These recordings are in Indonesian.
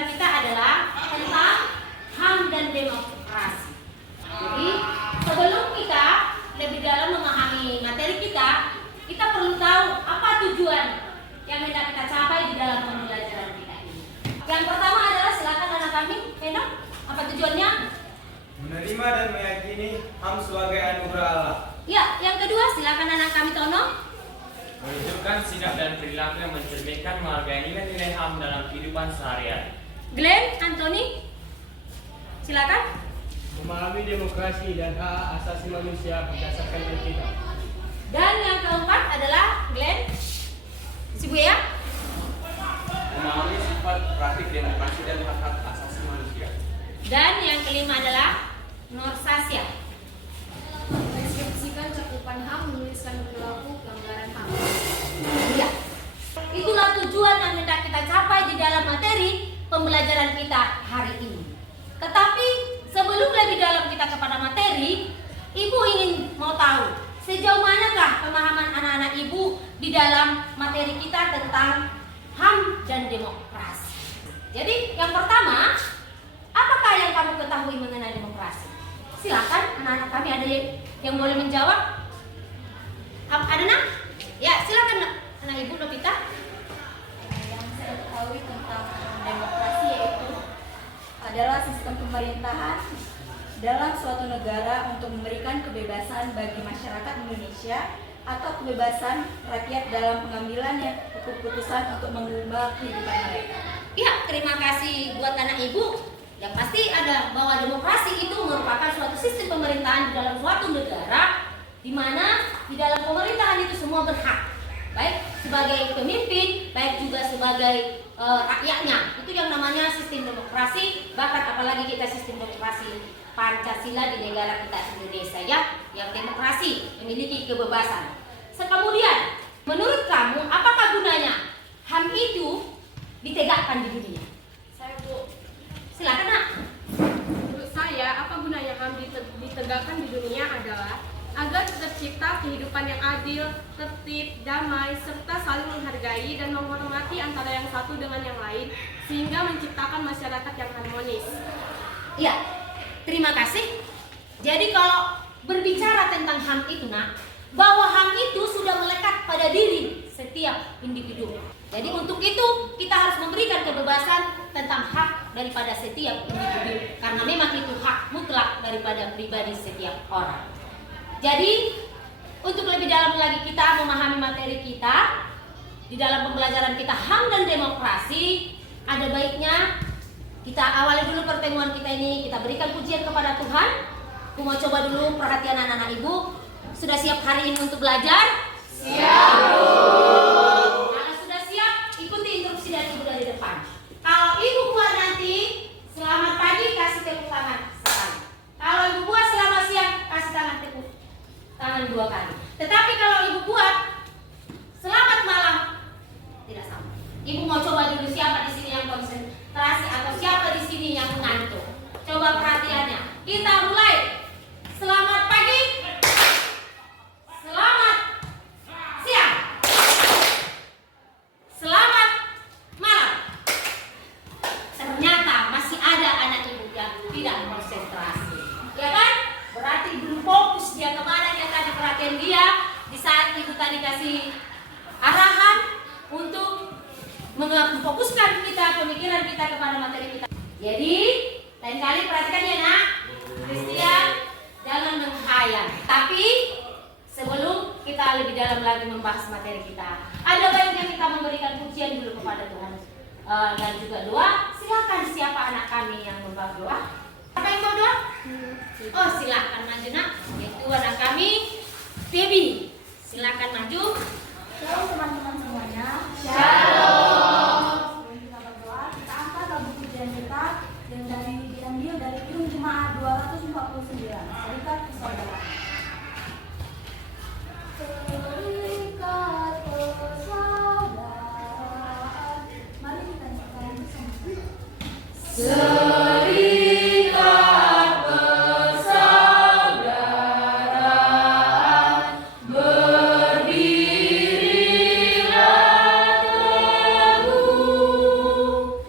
pembelajaran kita adalah tentang HAM dan demokrasi. Jadi sebelum kita lebih dalam memahami materi kita perlu tahu apa tujuan yang hendak kita capai di dalam pembelajaran kita ini. Yang pertama adalah, silakan anak kami, Hendok, apa tujuannya? Menerima dan meyakini HAM sebagai anugerah Allah. Ya, yang kedua, silakan anak kami, Tono. Menunjukkan sikap dan perilaku yang mencerminkan menghargai nilai-nilai HAM dalam kehidupan sehari-hari. Glenn, Anthony, silakan. Memahami demokrasi dan hak asasi manusia berdasarkan etika. Dan yang keempat adalah Glenn, si Buya. Memahami sifat praktik demokrasi dan hak-hak asasi manusia. Dan yang kelima adalah Nur Sasya. Mendeskripsikan cakupan HAM, menuliskan perilaku pelanggaran HAM. Iya. Itulah tujuan yang hendak kita capai di dalam materi pembelajaran kita hari ini. Tetapi sebelum lebih dalam kita kepada materi, Ibu ingin mau tahu sejauh manakah pemahaman anak-anak Ibu di dalam materi kita tentang HAM dan demokrasi. Jadi yang pertama, apakah yang kamu ketahui mengenai demokrasi? Silakan anak-anak kami, ada yang boleh menjawab. Ada nak? Ya, silakan anak Ibu Novita. Yang saya ketahui tentang demokrasi yaitu adalah sistem pemerintahan dalam suatu negara untuk memberikan kebebasan bagi masyarakat Indonesia atau kebebasan rakyat dalam pengambilan keputusan untuk mengubah kehidupan mereka. Ya, terima kasih buat anak Ibu. Yang pasti ada bahwa demokrasi itu merupakan suatu sistem pemerintahan di dalam suatu negara, di mana di dalam pemerintahan itu semua berhak, baik sebagai pemimpin, baik juga sebagai rakyatnya. Itu yang namanya sistem demokrasi. Bahkan apalagi kita sistem demokrasi Pancasila di negara kita Indonesia, ya, yang demokrasi memiliki kebebasan. Kemudian, menurut kamu apakah gunanya HAM itu ditegakkan di dunia? Saya Bu, Silakan nak. menurut saya apa gunanya HAM ditegakkan di dunia adalah agar tercipta kehidupan yang adil, tertib, damai, serta saling menghargai dan menghormati antara yang satu dengan yang lain, sehingga menciptakan masyarakat yang harmonis. Iya, terima kasih. Jadi kalau berbicara tentang HAM itu nak, bahwa HAM itu sudah melekat pada diri setiap individu. Jadi untuk itu kita harus memberikan kebebasan tentang hak daripada setiap individu, karena memang itu hak mutlak daripada pribadi setiap orang. Jadi untuk lebih dalam lagi kita memahami materi kita di dalam pembelajaran kita HAM dan demokrasi, ada baiknya kita awali dulu pertemuan kita ini, kita berikan pujian kepada Tuhan. Aku mau coba dulu perhatian anak-anak Ibu. Sudah siap hari ini untuk belajar? Siap. Kalau sudah siap, ikuti instruksi dari Ibu dari depan. Kalau Ibu buat nanti selamat pagi, kasih tepuk tangan sekali. Kalau Ibu buat selamat siang, kasih tepuk tangan 2 kali. Tetapi kalau Ibu buat selamat malam, tidak sama. Ibu mau coba dulu siapa di sini yang konsentrasi atau siapa di sini yang mengantuk. Coba perhatiannya. Kita mulai. Selamat pagi. Selamat siang. Selamat malam. Ternyata masih ada anak Ibu yang tidak konsentrasi. Ya kan? Berarti belum fokus dia kemana yang tadi perhatian dia di saat Ibu tadi kasih arahan untuk memfokuskan kita, pemikiran kita kepada materi kita. Jadi, lain kali perhatikan ya nak, Christian, jangan menghayal. Tapi, sebelum kita lebih dalam lagi membahas materi kita, ada baiknya kita memberikan pujian dulu kepada Tuhan dan juga doa. Silakan siapa anak kami yang membawa doa? Apa yang mau doa? Oh, silakan maju nak. Itu anak kami, Baby. Silakan maju. Shalom teman-teman semuanya. Shalom. Sebelum kita berdoa, kita angkat lagu pujian kita yang diambil dari Kidung Jemaat 249. Serikat Persaudaraan. Serikat Persaudaraan. Mari kita nyanyikan bersama. Serikat persaudaraan, berdirilah teguh.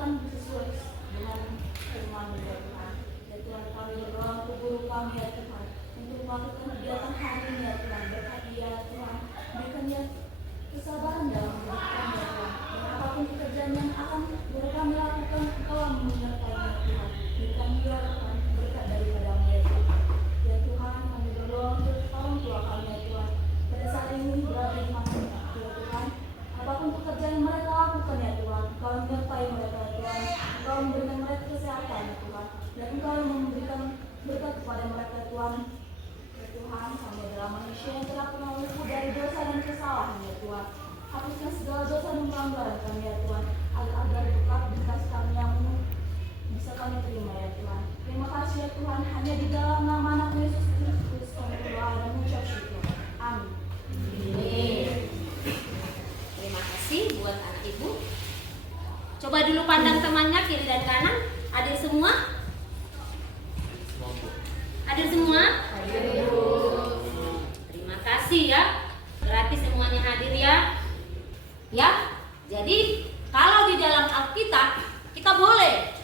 akan sesuai dengan firman ya Tuhan. Ya Tuhan, kami berdoa untuk guru kami ya Tuhan, untuk melakukan kegiatan hari ini ya Tuhan. Berkati ya Tuhan, berikan dia kesabaran dalam hidup kami ya Tuhan. Dan apapun pekerjaan yang akan kami lakukan, Engkau menyertai ya Tuhan. Berikan dia Tuhan berkat daripada-Mu ya Tuhan. Ya Tuhan, kami berdoa untuk orang tua kami ya Tuhan. Pada saat ini berada di mana ya Tuhan. Apapun pekerjaan yang mereka lakukan ya Tuhan, Engkau menyertai mereka ya Tuhan. Engkau memberikan mereka kesehatan ya Tuhan. Dan Engkau memberikan berkat kepada mereka ya Tuhan. Ya Tuhan, kami adalah manusia yang telah pernah luput dari dosa dan kesalahan ya Tuhan. Hapuskan segala dosa dan pelanggaran kami ya Tuhan, agar berkat kami yang bisa kami terima ya Tuhan. Terima kasih ya Tuhan, hanya di dalam nama anak Yesus Kristus kami berdoa dan mengucap syukur. Amin. Terima kasih buat anak ibu. Coba dulu pandang temannya kiri dan kanan. Hadir semua? Hadir semua? Terima kasih ya. Berarti semuanya hadir ya. Ya. Jadi kalau di dalam Alkitab kita boleh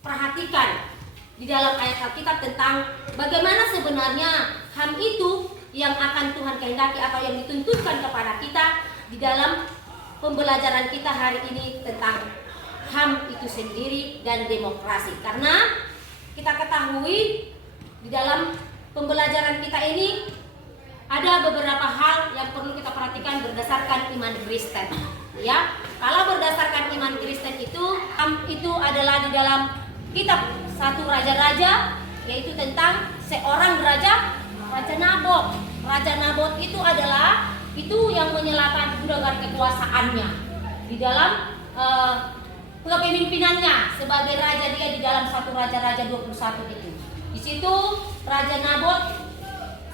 perhatikan di dalam ayat Alkitab tentang bagaimana sebenarnya HAM itu yang akan Tuhan kehendaki atau yang dituntutkan kepada kita di dalam pembelajaran kita hari ini tentang HAM itu sendiri dan demokrasi. Karena kita ketahui di dalam pembelajaran kita ini ada beberapa hal yang perlu kita perhatikan berdasarkan iman Kristen. Ya, kalau berdasarkan iman Kristen itu HAM itu adalah di dalam kitab 1 Raja-Raja, yaitu tentang seorang Raja Nabot. Raja Nabot itu adalah yang menyalahkan gudang kekuasaannya di dalam kepemimpinannya sebagai raja. Dia di dalam 1 Raja-Raja 21 itu. Di situ Raja Nabot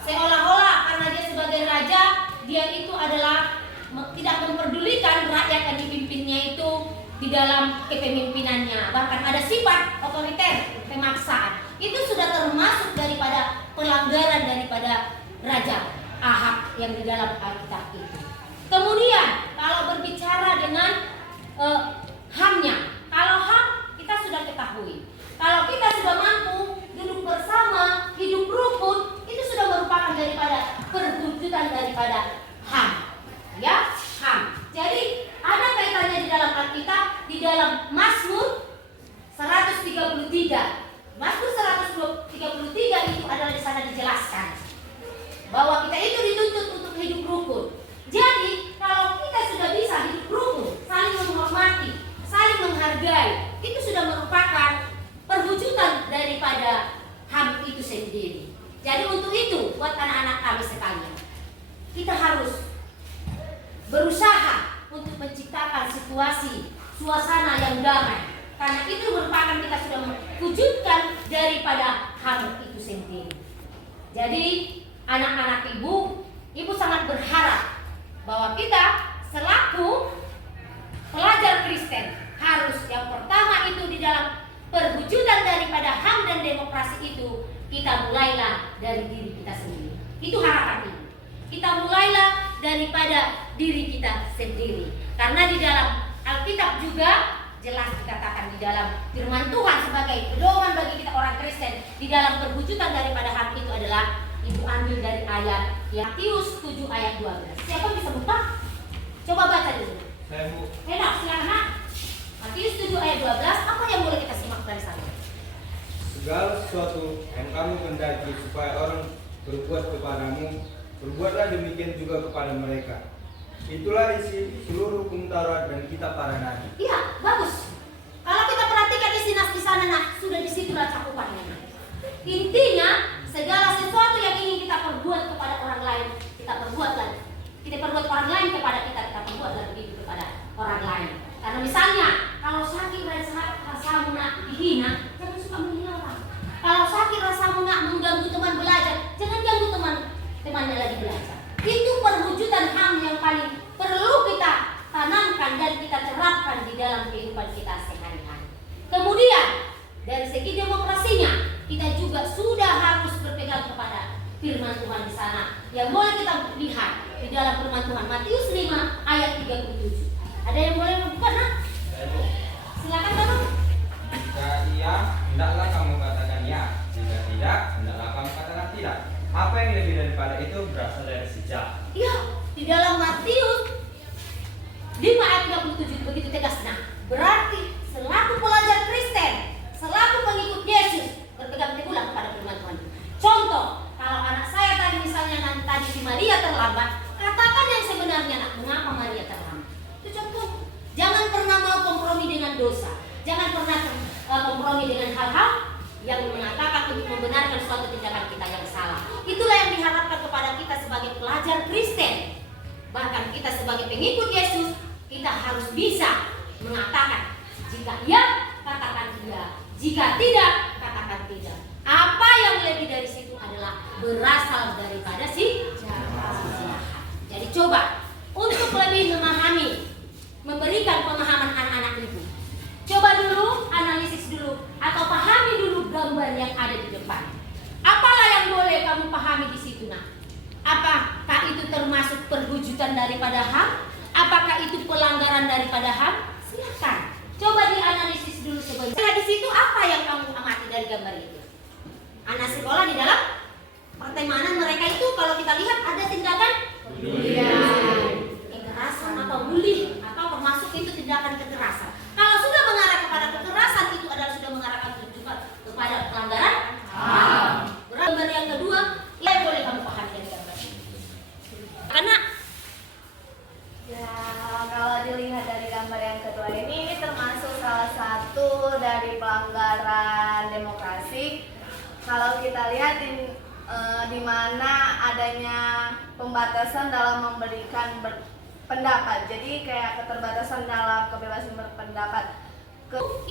seolah-olah karena dia sebagai raja, dia itu adalah tidak memperdulikan rakyat yang dipimpinnya itu di dalam kepemimpinannya. Bahkan ada sifat otoriter, pemaksaan. Itu sudah termasuk daripada pelanggaran daripada Raja Ahab yang di dalam Alkitab itu. Kemudian kalau berbicara dengan HAM-nya, kalau HAM kita sudah ketahui. Kalau kita sudah mampu duduk bersama, hidup rukun, itu sudah merupakan daripada perwujudan daripada HAM. Ya, HAM. Jadi ada kaitannya di dalam Alkitab, di dalam Mazmur 133. Mazmur 133 itu adalah di sana dijelaskan bahwa kita itu dituntut untuk hidup rukun. Jadi kalau kita sudah bisa hidup rukun, saling menghormati, saling menghargai, itu sudah merupakan perwujudan daripada HAM itu sendiri. Jadi untuk itu buat anak-anak kami sekalian, kita harus berusaha untuk menciptakan situasi, suasana yang damai. Karena itu merupakan kita sudah mewujudkan daripada HAM itu sendiri. Jadi anak-anak ibu sangat berharap bahwa kita selaku pelajar Kristen harus yang pertama itu di dalam perwujudan daripada HAM dan demokrasi itu, kita mulailah dari diri kita sendiri. Itu harapan ini. Kita mulailah daripada diri kita sendiri. Karena di dalam Alkitab juga jelas dikatakan di dalam firman Tuhan sebagai pedoman bagi kita orang Kristen, di dalam perwujudan daripada HAM itu adalah ibu ambil dari ayat Matius 7 ayat 12. Siapa bisa buka? Coba baca dulu. Saya Bu. Enak, silakan nak. Matius 7 ayat 12, apa yang boleh kita simak dari sana? Segala sesuatu yang kamu kehendaki supaya orang berbuat kepadamu, berbuatlah demikian juga kepada mereka. Itulah isi seluruh hukum Taurat dan kitab para nabi. Iya, bagus. Kalau kita perhatikan isi nas di sana, nah, sudah di situ cakupannya. Intinya, segala sesuatu yang ingin kita perbuat kepada orang lain, kita perbuat lagi. Kita perbuat orang lain kepada kita perbuat lagi begitu kepada orang lain. Karena misalnya, kalau sakit rasamu nak dihina, jangan suka menghina orang. Kalau sakit rasamu nak mengganggu teman belajar, jangan ganggu temannya lagi belajar. Itu perwujudan HAM yang paling perlu kita tanamkan dan kita terapkan di dalam kehidupan kita sehari-hari. Kemudian dari segi demokrasinya, kita juga sudah harus berpegang kepada firman Tuhan di sana. Yang boleh kita lihat di dalam firman Tuhan Matius 5 ayat 37. Ada yang boleh membuka, nak? Silakan, Bapak. dosa. Jangan pernah kompromi dengan hal-hal yang mengatakan untuk membenarkan suatu tindakan kita yang salah. Itulah yang diharapkan kepada kita sebagai pelajar Kristen. Bahkan kita sebagai pengikut Yesus, kita harus bisa mengatakan jika iya, katakan iya. Jika tidak, katakan tidak. Apa yang lebih dari situ adalah berasal daripada si jahat. Jadi coba untuk lebih memahami, memberikan pemahaman anak-anak ibu. Coba dulu, analisis dulu, atau pahami dulu gambar yang ada di depan. Apalah yang boleh kamu pahami di situ, nak? Apakah itu termasuk perwujudan daripada HAM? Apakah itu pelanggaran daripada HAM? Silakan. Coba dianalisis dulu sebentar. Nah, di situ apa yang kamu amati dari gambar itu? Anak sekolah di dalam pertemanan mereka itu kalau kita lihat ada tindakan kekerasan atau bully atau termasuk itu tindakan kekerasan. Kalau sudah mengarah kepada kekerasan itu adalah sudah mengarahkan juga kepada pelanggaran HAM. Gambar yang kedua, yang boleh kamu pahami dari gambar ini. Karena ya, kalau dilihat dari gambar yang kedua ini termasuk salah satu dari pelanggaran demokrasi. Kalau kita lihat di mana adanya pembatasan dalam memberikan pendapat. Jadi kayak keterbatasan dalam kebebasan berpendapat.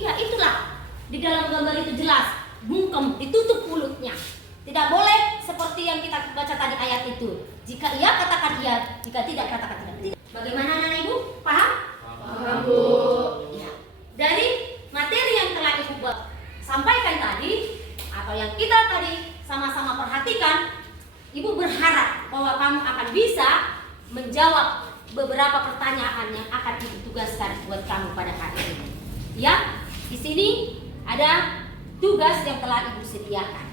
Ya itulah di dalam gambar itu jelas, bungkem, ditutup mulutnya. Tidak boleh seperti yang kita baca tadi ayat itu. Jika iya katakan iya, jika tidak katakan tidak. Bagaimana anak ibu? Paham? Paham, Bu. Ya. Dari materi yang telah ibu sampaikan tadi atau yang kita tadi sama-sama perhatikan, ibu berharap bahwa kamu akan bisa menjawab beberapa pertanyaan yang akan ibu tugaskan buat kamu pada hari ini. Ya, di sini ada tugas yang telah ibu sediakan.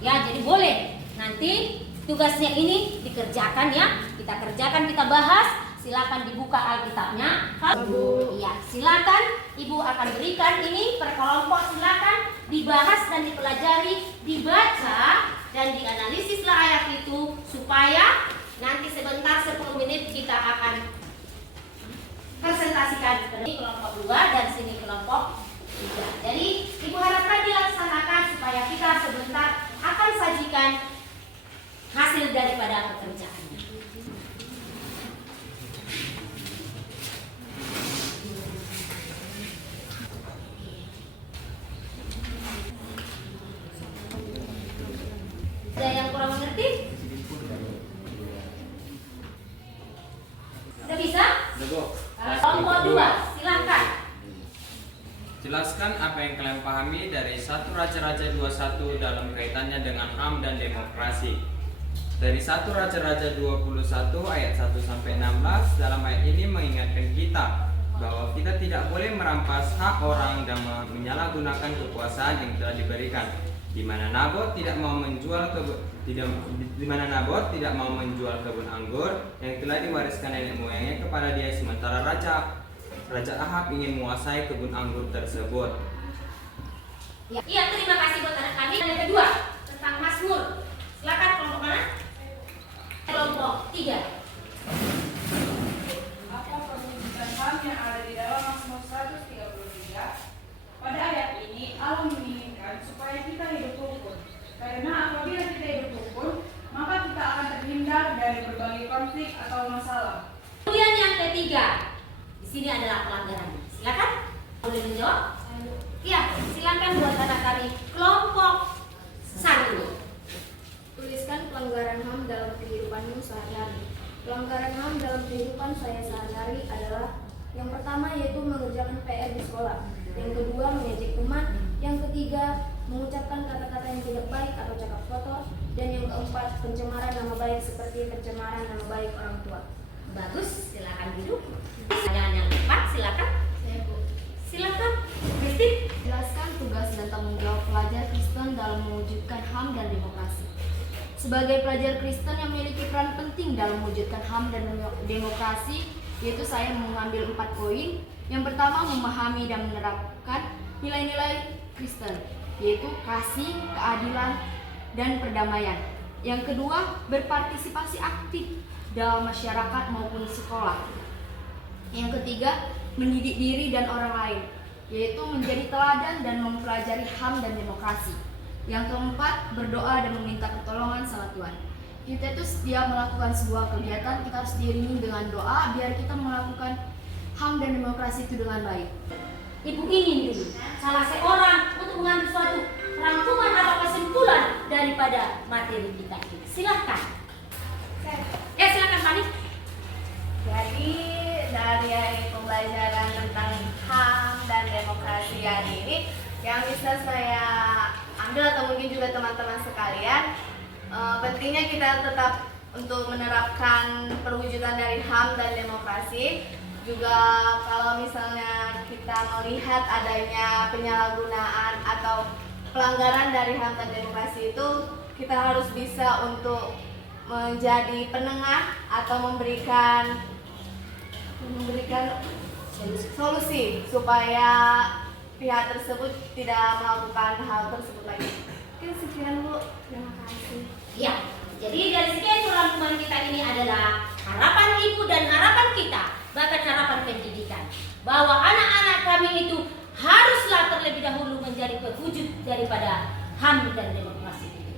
Ya, jadi boleh nanti tugasnya ini dikerjakan ya. Kita kerjakan, kita bahas. Silakan dibuka Alkitabnya. Iya, silakan ibu akan berikan ini per kelompok, silakan dibahas dan dipelajari, dibaca dan dianalisislah ayat itu supaya nanti sebentar 10 menit kita akan presentasikan. Ini kelompok 2 dan sini kelompok 3. Jadi ibu harapkan dilaksanakan supaya kita sebentar akan sajikan hasil daripada pekerjaannya. Ada yang kurang mengerti? Sudah bisa? Kelompok 2, silakan. Jelaskan apa yang kalian pahami dari 1 Raja-Raja 21 dalam kaitannya dengan HAM dan demokrasi. Dari 1 Raja-Raja 21 ayat 1 sampai 16 dalam ayat ini mengingatkan kita bahwa kita tidak boleh merampas hak orang dan menyalahgunakan kekuasaan yang telah diberikan. Di mana Nabot tidak mau menjual kebun anggur yang telah diwariskan nenek moyangnya kepada dia, sementara Raja Ahab ingin menguasai kebun anggur tersebut. Ya, iya, terima kasih buat anak kami. Yang kedua tentang Mazmur. Silakan kelompok mana? Kelompok 3. Apa perwujudan HAM yang ada di dalam Mazmur 133? Pada ayat ini Allah menginginkan supaya kita hidup rukun. Karena apabila kita hidup rukun, maka kita akan terhindar dari berbagai konflik atau masalah. Kemudian yang ketiga, di sini adalah pelanggaran. Silakan, boleh menjawab? Iya, silakan buat anak kami kelompok 1. Tuliskan pelanggaran HAM dalam kehidupanmu sehari-hari. Pelanggaran HAM dalam kehidupan saya sehari-hari adalah yang pertama yaitu mengerjakan PR di sekolah. Yang kedua mengejek teman. Yang ketiga mengucapkan kata-kata yang tidak baik atau cakap kotor. Dan yang keempat pencemaran nama baik seperti pencemaran nama baik orang tua. Bagus, silakan duduk. Pertanyaan yang keempat, silakan. Silakan, Kristi. Jelaskan tugas dan tanggung jawab pelajar Kristen dalam mewujudkan HAM dan demokrasi. Sebagai pelajar Kristen yang memiliki peran penting dalam mewujudkan HAM dan demokrasi, yaitu saya mengambil 4 poin. Yang pertama, memahami dan menerapkan nilai-nilai Kristen, yaitu kasih, keadilan, dan perdamaian. Yang kedua, berpartisipasi aktif dalam masyarakat maupun sekolah. Yang ketiga, mendidik diri dan orang lain. yaitu menjadi teladan dan mempelajari HAM dan demokrasi. Yang keempat, berdoa dan meminta pertolongan sama Tuhan. Kita itu setiap melakukan sebuah kegiatan, kita harus diiringi dengan doa biar kita melakukan HAM dan demokrasi itu dengan baik. Ibu ingin dulu salah seorang untuk mengambil suatu rangkuman atau kesimpulan daripada materi kita ini. Silahkan. Silakan Fani. Jadi dari pembelajaran tentang HAM dan demokrasi hari ini yang bisa saya ambil atau mungkin juga teman-teman sekalian, pentingnya kita tetap untuk menerapkan perwujudan dari HAM dan demokrasi. Juga kalau misalnya kita melihat adanya penyalahgunaan atau pelanggaran dari HAM dan demokrasi itu, kita harus bisa untuk menjadi penengah atau memberikan solusi supaya pihak tersebut tidak melakukan hal tersebut lagi. Mungkin sekian Bu, terima kasih. Ya, jadi dari sekian rangkuman kita ini adalah harapan ibu dan harapan kita, bahkan harapan pendidikan, bahwa anak-anak kami itu haruslah terlebih dahulu menjadi pewujud daripada HAM dan demokrasi itu.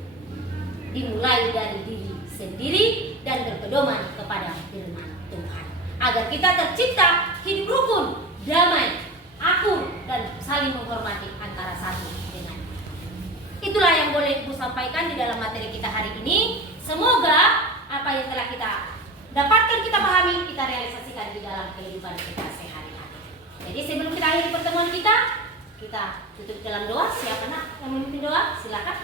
Dimulai dari diri sendiri dan berpedoman kepada firman Tuhan, agar kita tercipta hidup rukun, damai, akur, dan saling menghormati antara satu dengan lain. Itulah yang boleh Ibu sampaikan di dalam materi kita hari ini. Semoga apa yang telah kita dapatkan, kita pahami, kita realisasikan di dalam kehidupan kita sehari-hari. Jadi sebelum kita akhiri pertemuan kita tutup dalam doa. Siapa nak yang memimpin doa? Silakan.